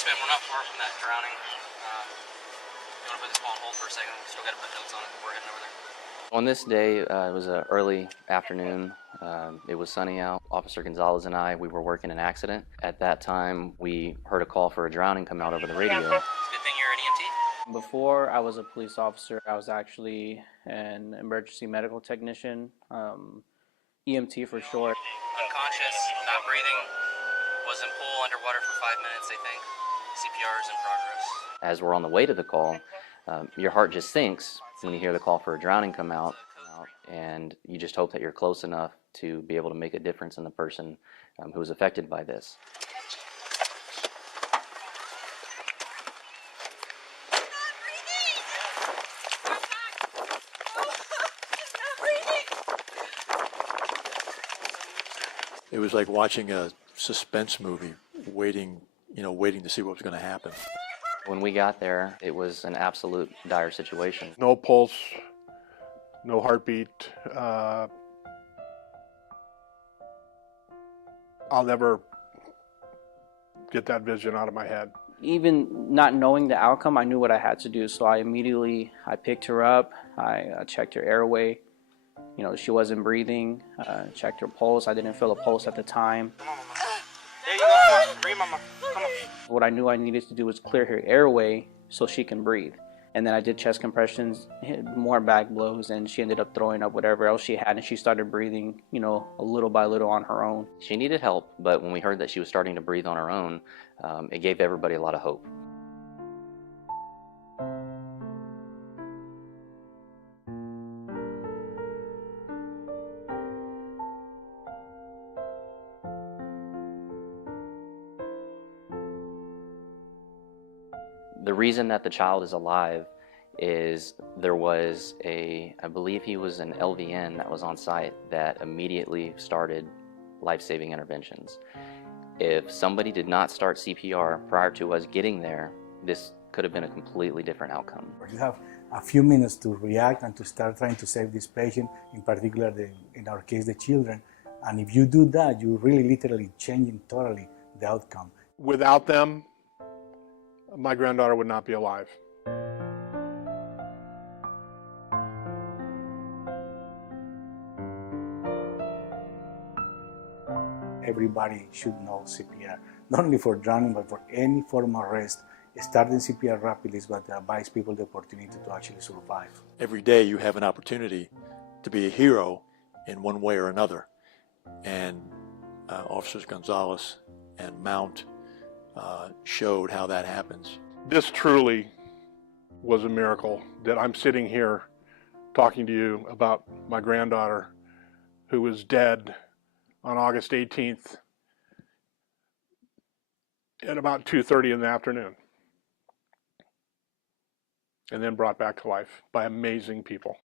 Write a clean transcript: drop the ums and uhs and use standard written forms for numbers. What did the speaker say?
Yes, ma'am, we're not far from that drowning. You want to put this ball on hold for a second? We still got to put notes on it. We're heading over there. On this day, it was an early afternoon. It was sunny out. Officer Gonzalez and I, we were working an accident. At that time, we heard a call for a drowning come out over the radio. It's a good thing you're an EMT. Before I was a police officer, I was actually an emergency medical technician, EMT for short. Unconscious, not breathing, was in pool underwater for 5 minutes, they think. CPR is in progress. As we're on the way to the call, your heart just sinks when you hear the call for a drowning come out, and you just hope that you're close enough to be able to make a difference in the person who was affected by this. It was like watching a suspense movie, waiting to see what was going to happen. When we got there, it was an absolute dire situation. No pulse, no heartbeat. I'll never get that vision out of my head. Even not knowing the outcome, I knew what I had to do. So I picked her up, I checked her airway. You know, she wasn't breathing, checked her pulse. I didn't feel a pulse at the time. There you go, come on, bring mama, come on. What I knew I needed to do was clear her airway so she can breathe. And then I did chest compressions, more back blows, and she ended up throwing up whatever else she had, and she started breathing, a little by little on her own. She needed help, but when we heard that she was starting to breathe on her own, it gave everybody a lot of hope. The reason that the child is alive is there was I believe he was an LVN that was on site that immediately started life-saving interventions. If somebody did not start CPR prior to us getting there, this could have been a completely different outcome. You have a few minutes to react and to start trying to save this patient, in particular, in our case, the children. And if you do that, you're really literally changing totally the outcome. Without them, my granddaughter would not be alive. Everybody should know CPR, not only for drowning, but for any form of arrest. Starting CPR rapidly is what buys people the opportunity to actually survive. Every day you have an opportunity to be a hero in one way or another. And Officers Gonzalez and Mount showed how that happens. This truly was a miracle that I'm sitting here talking to you about my granddaughter who was dead on August 18th at about 2:30 in the afternoon, and then brought back to life by amazing people.